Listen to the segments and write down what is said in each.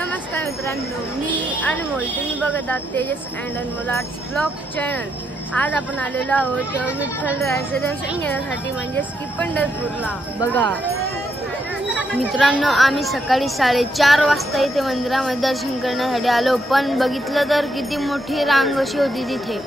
नमस्कार मित्रांनो, मी अनमोल. तुम्ही बघत आहात Tejas and Anmol arts blog channel. आज आपण आलेलो आहोत विठ्ठलरायाचे दर्शन घेण्यासाठी, म्हणजेच की पंढरपूरला. बघा मित्रांनो, आम्ही सकाळी 4:30 वाजता इथे मंदिरामध्ये दर्शन करण्यासाठी आलो, पण बघितलं तर किती मोठी रांग अशी होती तिथे.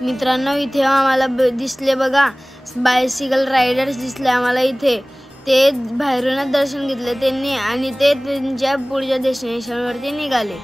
मित्रांनो, इथे आम्हाला दिसले बघा बायसिकल रायडर्स दिसले आम्हाला इथे. ते बाहेरूनच दर्शन घेतले त्यांनी आणि ते त्यांच्या पुढच्या डेस्टिनेशनवरती निघाले.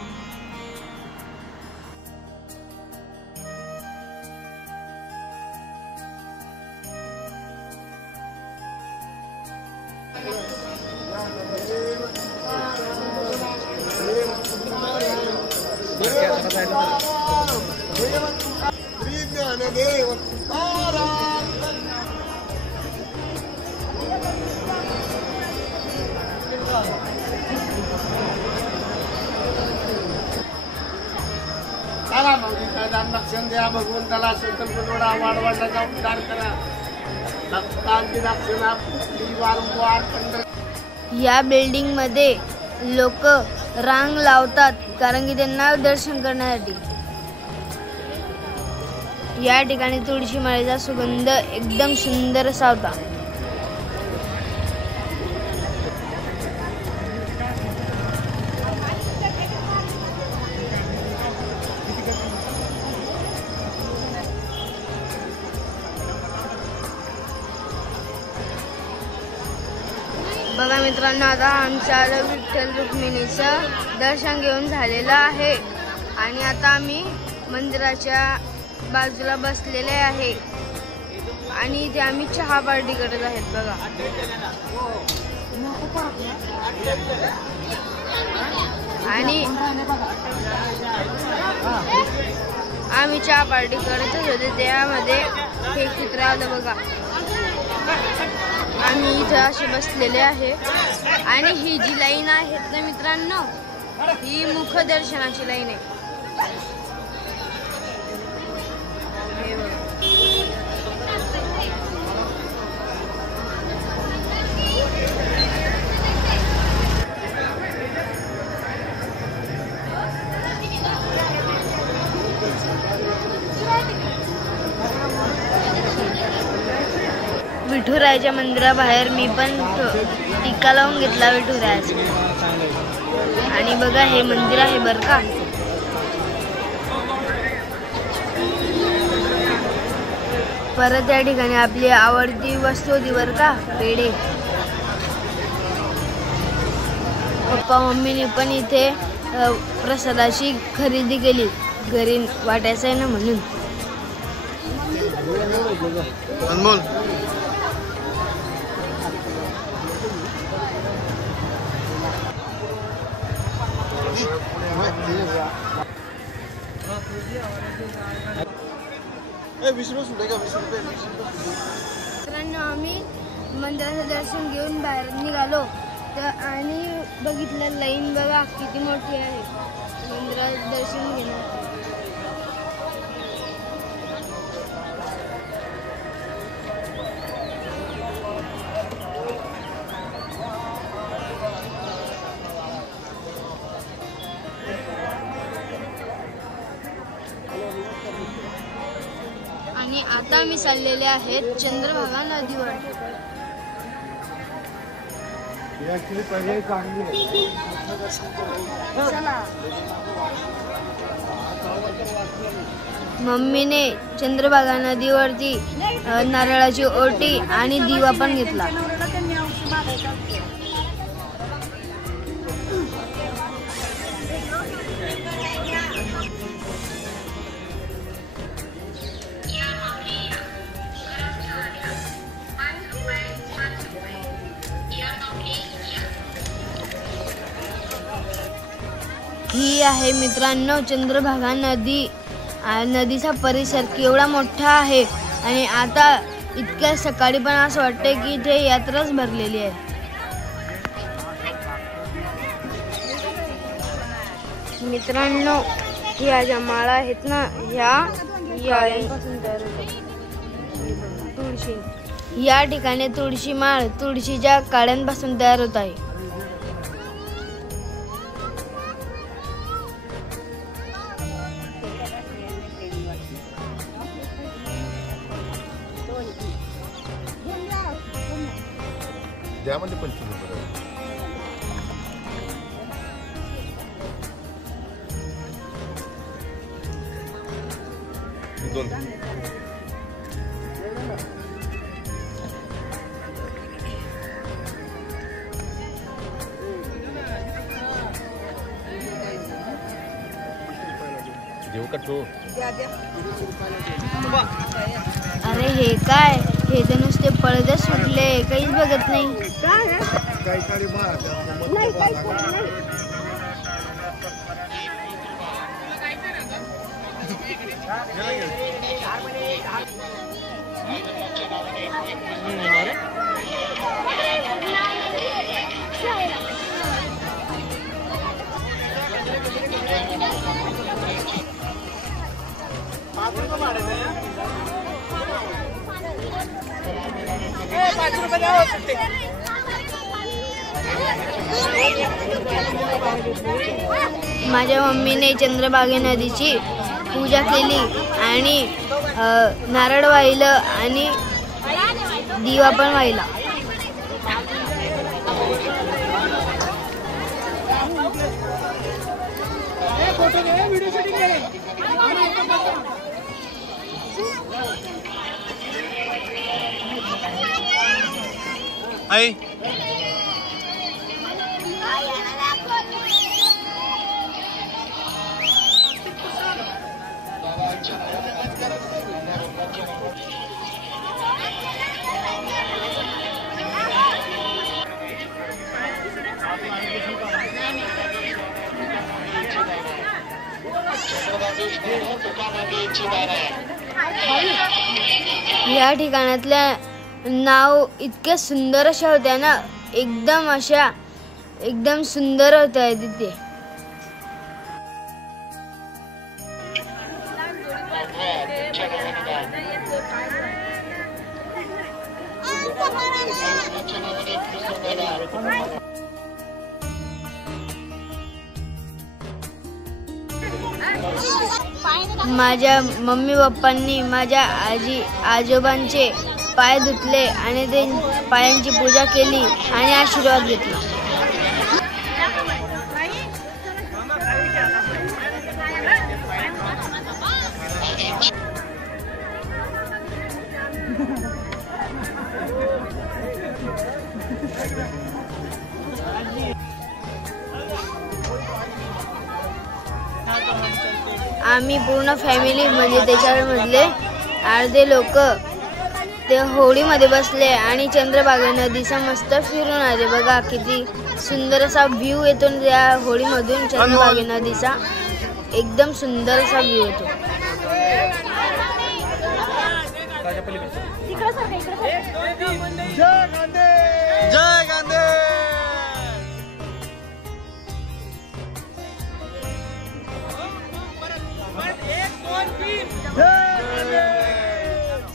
दक्षिण द्या भगवंताला, संकल्पना वाढवायचा उद्धार करा. या बिल्डिंग मध्ये लोक रांग लावतात कारण की त्यांना दर्शन करण्यासाठी. या ठिकाणी तुळशी माळेचा सुगंध एकदम सुंदर असा होता. बघा मित्रांनो, आता आमच्या विठ्ठल रुक्मिणीचं दर्शन घेऊन झालेलं आहे आणि आता आम्ही मंदिराच्या बाजूला बसलेले आहे आणि इथे आम्ही चहा पार्टी करत आहेत. बघा आणि आम्ही चहा पार्टी करतच होते, त्यामध्ये हे चित्र आलं बघा. आम्ही इथं असे बसलेले आहे आणि ही जी लाईन आहे ना मित्रांनो, ही मुखदर्शनाची लाईन आहे. विठुरायाच्या मंदिराबाहेर मी पण टीका लावून घेतला विठुरायाचा. आणि बघा हे मंदिर आहे बर का. परत या ठिकाणी आपली आवडती वस्तू होती बर का, पेढे. पप्पा मम्मीने पण इथे प्रसादाची खरेदी केली, घरी वाटायचं आहे ना म्हणून. अनमोल मित्रांनो, आम्ही मंदिराचं दर्शन घेऊन बाहेर निघालो तर आणि बघितलं लाईन बघा किती मोठी आहे मंदिराचं दर्शन घेण्यासाठी. आणि आता आम्ही चाललेले आहेत चंद्रभागा नदीवर. मम्मीने चंद्रभागा नदीवरती नारळाची ओटी आणि दिवा पण घेतला. ही आहे मित्रांनो चंद्रभागा नदी. नदीचा परिसर केवढा मोठा आहे आणि आता इतक्या सकाळी पण असं वाटतंय की इथे यात्राच भरलेली आहे. मित्रांनो, ह्या ज्या माळा आहेत ना, ह्या तुळशी, या ठिकाणी तुळशी माळ तुळशीच्या काड्यांपासून तयार होत आहे. द्या म्हणजे 25 रुपये. दोन देऊ का तू? अरे हे काय, हे तर नुसते पडदे सुटले, काहीच बघत नाही. माझ्या मम्मीने चंद्रभागा नदीची पूजा केली आणि नारळ वाहिलं आणि दिवा पण वाहिला. आई या ठिकाणातल्या नाव इतक्या सुंदर अशा होत्या ना, एकदम सुंदर होत्या तिथे. माझ्या मम्मी पप्पांनी माझ्या आजोबांचे पाय धुतले आणि ते पायांची पूजा केली आणि आशीर्वाद घेतला. आम्ही पूर्ण फॅमिली म्हणजे त्याच्यामधले अर्धे लोक ते होळीमध्ये बसले आणि चंद्रभागा नदीचा मस्त फिरून आले. बघा किती सुंदर असा व्ह्यू येतो त्या होळीमधून. चंद्रभागा नदीचा एकदम सुंदर असा व्ह्यू येतो. जय गांधी.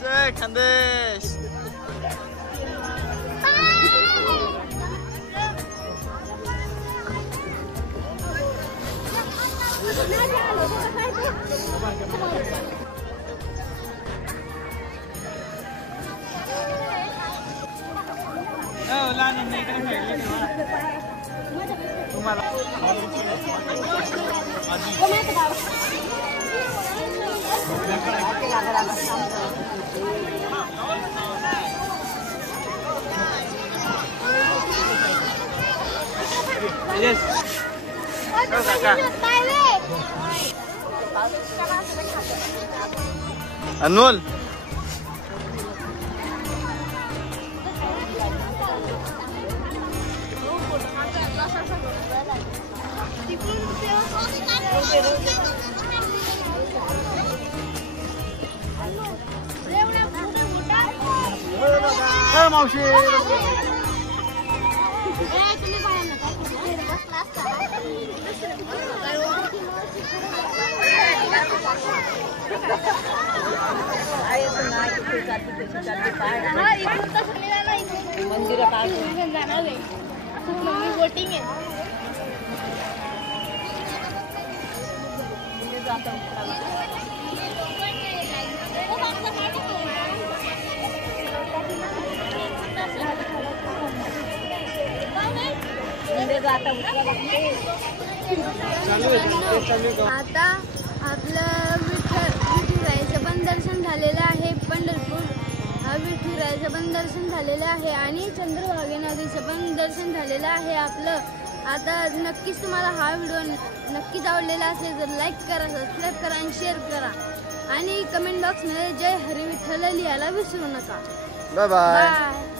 जय खानदेश. अनमोल मावशी बोटिंग आहे. आता आपलं विठुरायाचं पण दर्शन झालेलं आहे. पंढरपूर विठुरायाचं पण दर्शन झालेलं आहे आणि चंद्रभागा नदीचं पण दर्शन झालेलं आहे आपलं. आता नक्कीच तुम्हाला हा व्हिडिओ नक्कीच आवडलेला असेल तर लाईक करा, सबस्क्राईब करा आणि शेअर करा आणि कमेंट बॉक्समध्ये जय हरी विठ्ठल लिहायला विसरू नका. Bye bye. बाय.